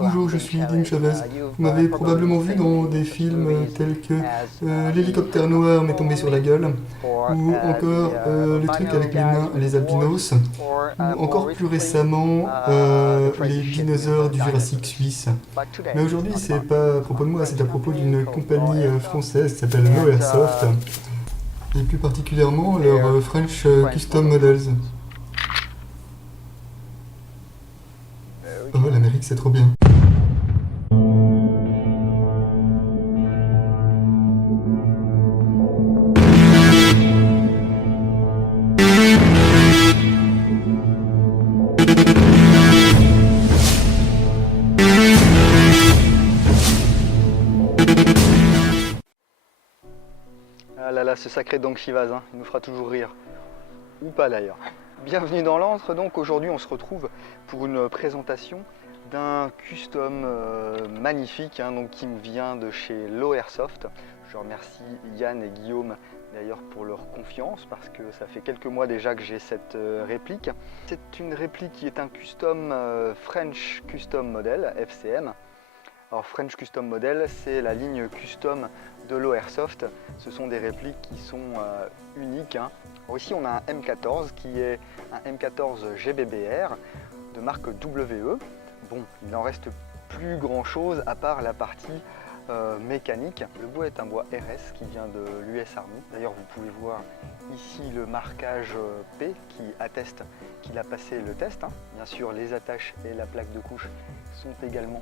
Bonjour, je suis Dean Chavez. Vous m'avez probablement vu dans des films tels que L'hélicoptère noir m'est tombé sur la gueule, ou encore le truc avec les nains, les albinos, ou encore plus récemment les dinosaures du Jurassique suisse. Mais aujourd'hui, c'est pas à propos de moi, c'est à propos d'une compagnie française qui s'appelle Loairsoft, et plus particulièrement leur French Custom Models. Oh, l'Amérique, c'est trop bien. Ah là là, ce sacré Don Chivaz, hein, il nous fera toujours rire. Ou pas d'ailleurs. Bienvenue dans l'antre, donc aujourd'hui on se retrouve pour une présentation d'un custom magnifique hein, donc, qui me vient de chez Loairsoft. Je remercie Yann et Guillaume d'ailleurs pour leur confiance parce que ça fait quelques mois déjà que j'ai cette réplique. C'est une réplique qui est un custom French Custom Model, FCM. Alors French Custom Model, c'est la ligne custom de Loairsoft. Ce sont des répliques qui sont uniques. Hein. Alors ici on a un M14 qui est un M14 GBBR de marque WE. Bon, il n'en reste plus grand chose à part la partie mécanique. Le bois est un bois RS qui vient de l'US Army. D'ailleurs vous pouvez voir ici le marquage P qui atteste qu'il a passé le test. Hein. Bien sûr les attaches et la plaque de couche sont également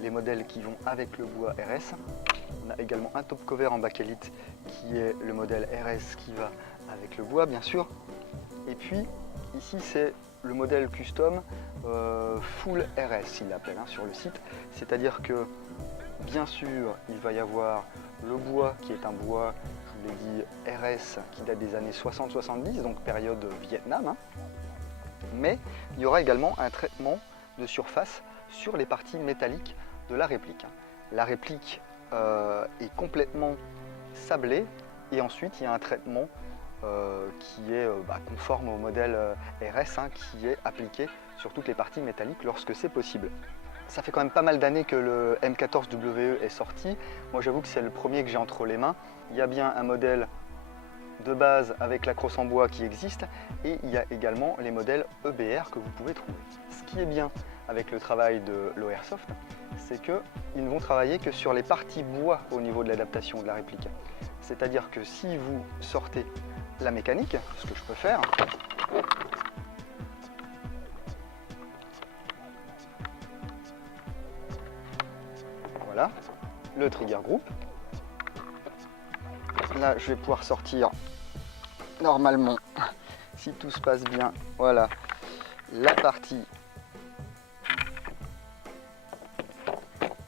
les modèles qui vont avec le bois RS. On a également un top cover en bakélite qui est le modèle RS qui va avec le bois bien sûr. Et puis ici c'est le modèle custom full RS il l'appelle hein, sur le site. C'est-à-dire que bien sûr il va y avoir le bois qui est un bois, je vous l'ai dit, RS qui date des années 60-70, donc période Vietnam. Hein. Mais il y aura également un traitement de surface sur les parties métalliques de la réplique. La réplique est complètement sablée et ensuite il y a un traitement qui est conforme au modèle RS hein, qui est appliqué sur toutes les parties métalliques lorsque c'est possible. Ça fait quand même pas mal d'années que le M14WE est sorti. Moi j'avoue que c'est le premier que j'ai entre les mains. Il y a bien un modèle de base avec la crosse en bois qui existe et il y a également les modèles EBR que vous pouvez trouver. Ce qui est bien avec le travail de Loairsoft, c'est qu'ils ne vont travailler que sur les parties bois au niveau de l'adaptation de la réplique. C'est-à-dire que si vous sortez la mécanique, ce que je peux faire, voilà, le trigger group. Là, je vais pouvoir sortir normalement, si tout se passe bien, voilà, la partie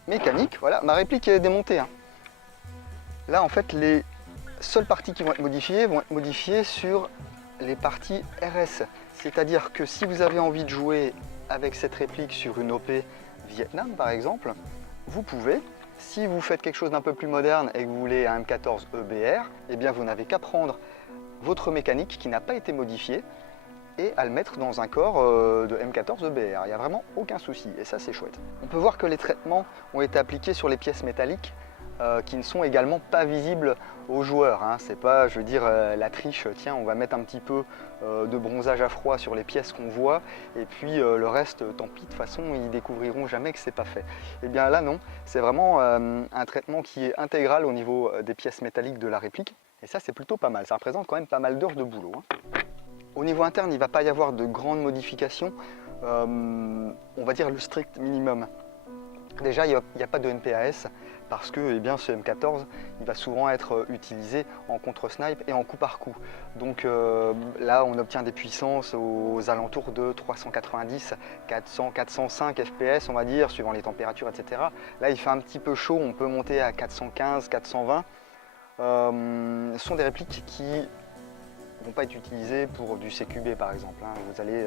mécanique. Voilà, ma réplique est démontée. Hein. Là, en fait, les seules parties qui vont être modifiées sur les parties RS. C'est-à-dire que si vous avez envie de jouer avec cette réplique sur une OP Vietnam, par exemple, vous pouvez. Si vous faites quelque chose d'un peu plus moderne et que vous voulez un M14 EBR, eh bien vous n'avez qu'à prendre votre mécanique qui n'a pas été modifiée et à le mettre dans un corps de M14 EBR. Il n'y a vraiment aucun souci et ça c'est chouette. On peut voir que les traitements ont été appliqués sur les pièces métalliques qui ne sont également pas visibles aux joueurs. Hein. C'est pas, je veux dire, la triche, tiens on va mettre un petit peu de bronzage à froid sur les pièces qu'on voit et puis le reste, tant pis, de toute façon ils découvriront jamais que c'est pas fait. Et bien là non, c'est vraiment un traitement qui est intégral au niveau des pièces métalliques de la réplique et ça c'est plutôt pas mal, ça représente quand même pas mal d'heures de boulot. Hein. Au niveau interne, il ne va pas y avoir de grandes modifications, on va dire le strict minimum. Déjà, il n'y a pas de NPAS parce que eh bien, ce M14 il va souvent être utilisé en contre-snipe et en coup par coup. Donc là, on obtient des puissances aux alentours de 390, 400, 405 FPS, on va dire, suivant les températures, etc. Là, il fait un petit peu chaud, on peut monter à 415, 420. Ce sont des répliques qui ne vont pas être utilisées pour du CQB par exemple. Hein. Vous allez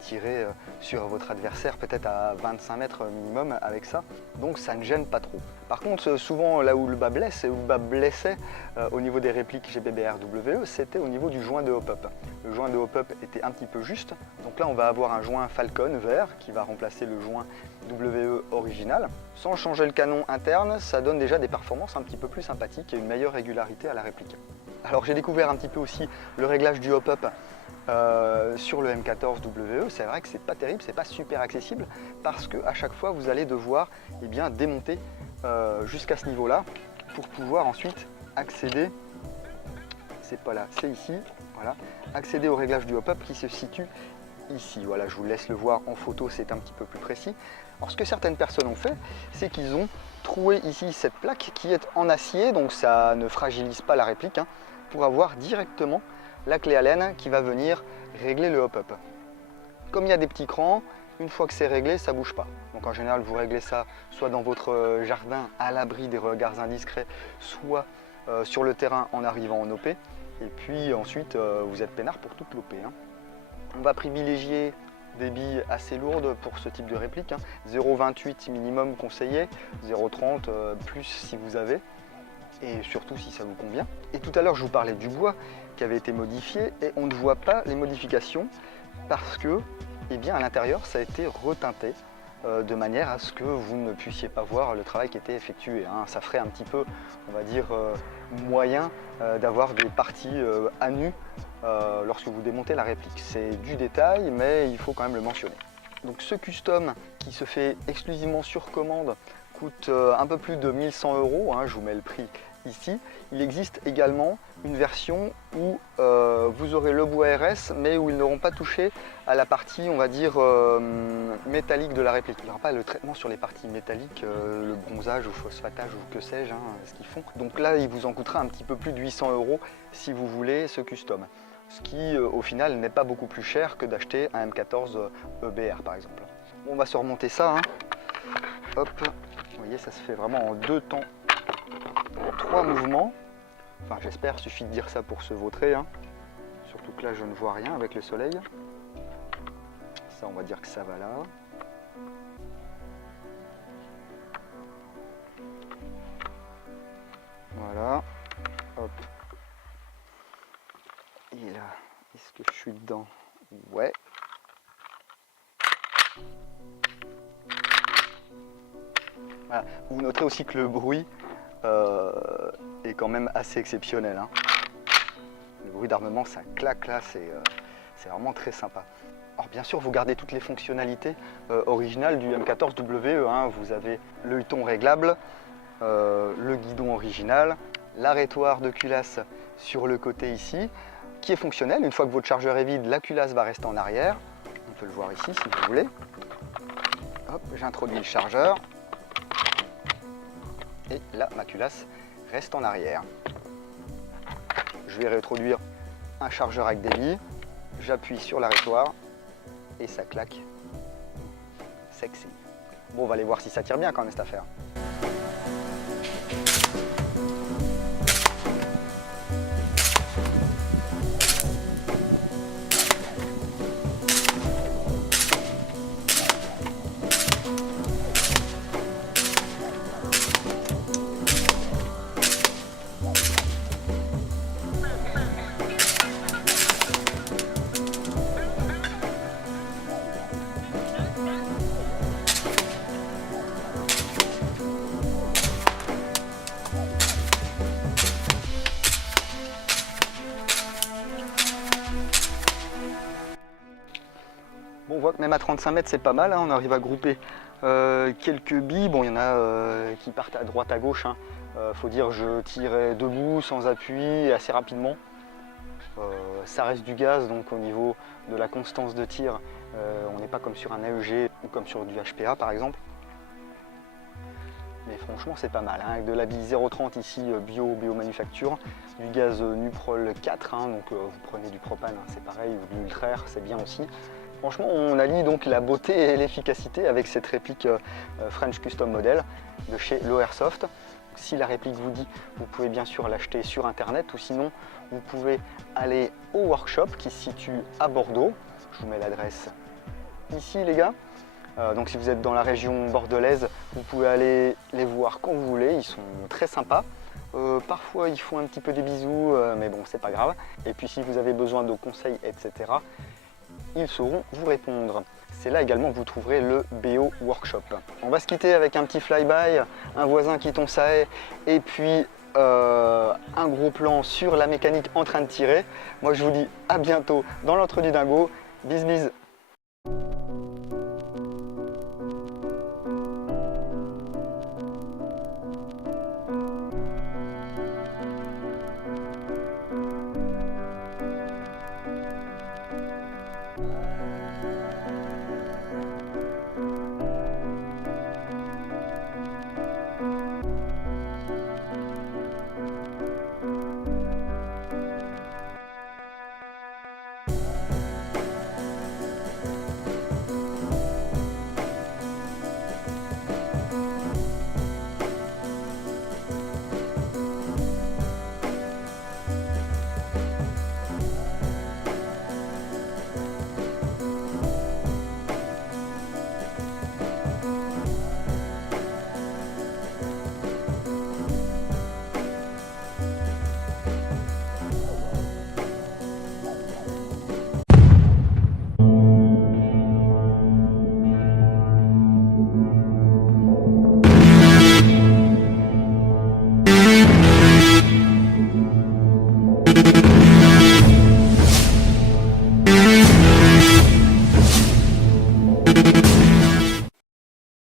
tirer sur votre adversaire peut-être à 25 mètres minimum avec ça, donc ça ne gêne pas trop. Par contre, souvent là où le bas blesse, et où le bas blessait au niveau des répliques GBBR-WE, c'était au niveau du joint de hop-up. Le joint de hop-up était un petit peu juste, donc là on va avoir un joint Falcon vert qui va remplacer le joint WE original. Sans changer le canon interne, ça donne déjà des performances un petit peu plus sympathiques et une meilleure régularité à la réplique. Alors j'ai découvert un petit peu aussi le réglage du hop-up sur le M14WE. C'est vrai que c'est pas terrible, c'est pas super accessible parce que à chaque fois vous allez devoir démonter jusqu'à ce niveau-là pour pouvoir ensuite accéder, c'est pas là, c'est ici, voilà, accéder au réglage du hop-up qui se situe ici. Voilà, je vous laisse le voir en photo, c'est un petit peu plus précis. Alors ce que certaines personnes ont fait, c'est qu'ils ont troué ici cette plaque qui est en acier, donc ça ne fragilise pas la réplique, hein, pour avoir directement la clé Allen qui va venir régler le hop-up. Comme il y a des petits crans, une fois que c'est réglé, ça ne bouge pas. Donc en général, vous réglez ça soit dans votre jardin à l'abri des regards indiscrets, soit sur le terrain en arrivant en OP. Et puis ensuite, vous êtes peinard pour toute l'OP. Hein. On va privilégier des billes assez lourdes pour ce type de réplique. Hein. 0,28 minimum conseillé, 0,30 plus si vous avez. Et surtout si ça vous convient. Et tout à l'heure je vous parlais du bois qui avait été modifié et on ne voit pas les modifications parce que à l'intérieur ça a été reteinté de manière à ce que vous ne puissiez pas voir le travail qui était effectué. Hein. Ça ferait un petit peu, on va dire, moyen d'avoir des parties à nu lorsque vous démontez la réplique. C'est du détail mais il faut quand même le mentionner. Donc ce custom qui se fait exclusivement sur commande coûte un peu plus de 1100 €, hein, je vous mets le prix ici. Il existe également une version où vous aurez le bois RS mais où ils n'auront pas touché à la partie, on va dire, métallique de la réplique. Il n'y aura pas le traitement sur les parties métalliques, le bronzage ou phosphatage ou que sais-je, hein, ce qu'ils font. Donc là, il vous en coûtera un petit peu plus de 800 € si vous voulez ce custom. Ce qui, au final, n'est pas beaucoup plus cher que d'acheter un M14 EBR, par exemple. Bon, on va se remonter ça. Hein. Hop. Vous voyez, ça se fait vraiment en 2 temps, en 3 mouvements. Enfin, j'espère, suffit de dire ça pour se vautrer. Hein. Surtout que là, je ne vois rien avec le soleil. Ça, on va dire que ça va là. Voilà. Hop. Et là, est-ce que je suis dedans? Ouais. Voilà. Vous noterez aussi que le bruit est quand même assez exceptionnel. Hein. Le bruit d'armement, ça claque là, c'est vraiment très sympa. Alors bien sûr, vous gardez toutes les fonctionnalités originales du M14WE. Hein. Vous avez le huton réglable, le guidon original, l'arrêtoir de culasse sur le côté ici, qui est fonctionnel. Une fois que votre chargeur est vide, la culasse va rester en arrière. On peut le voir ici si vous voulez. Hop, j'introduis le chargeur. Et là, ma culasse reste en arrière. Je vais réintroduire un chargeur avec des billes. J'appuie sur l'arrêtoir et ça claque. Sexy. Bon, on va aller voir si ça tire bien quand même cette affaire. Bon, on voit que même à 35 mètres, c'est pas mal. Hein. On arrive à grouper quelques billes. Bon, il y en a qui partent à droite, à gauche. Hein. Faut dire, je tirais debout, sans appui, assez rapidement. Ça reste du gaz, donc au niveau de la constance de tir, on n'est pas comme sur un AEG ou comme sur du HPA par exemple. Mais franchement, c'est pas mal. Hein. Avec de la bille 0,30 ici, bio-manufacture, du gaz Nuprol 4, hein, donc vous prenez du propane, hein, c'est pareil, ou de l'ultraire, c'est bien aussi. Franchement, on allie donc la beauté et l'efficacité avec cette réplique French Custom Model de chez Loairsoft. Si la réplique vous dit, vous pouvez bien sûr l'acheter sur internet ou sinon vous pouvez aller au workshop qui se situe à Bordeaux. Je vous mets l'adresse ici les gars. Donc si vous êtes dans la région bordelaise, vous pouvez aller les voir quand vous voulez, ils sont très sympas. Parfois ils font un petit peu des bisous, mais bon c'est pas grave. Et puis si vous avez besoin de conseils, etc., ils sauront vous répondre. C'est là également que vous trouverez le BO Workshop. On va se quitter avec un petit flyby, un voisin qui tombe sa haie, et puis un gros plan sur la mécanique en train de tirer. Moi je vous dis à bientôt dans l'entre du dingo. Bis bis.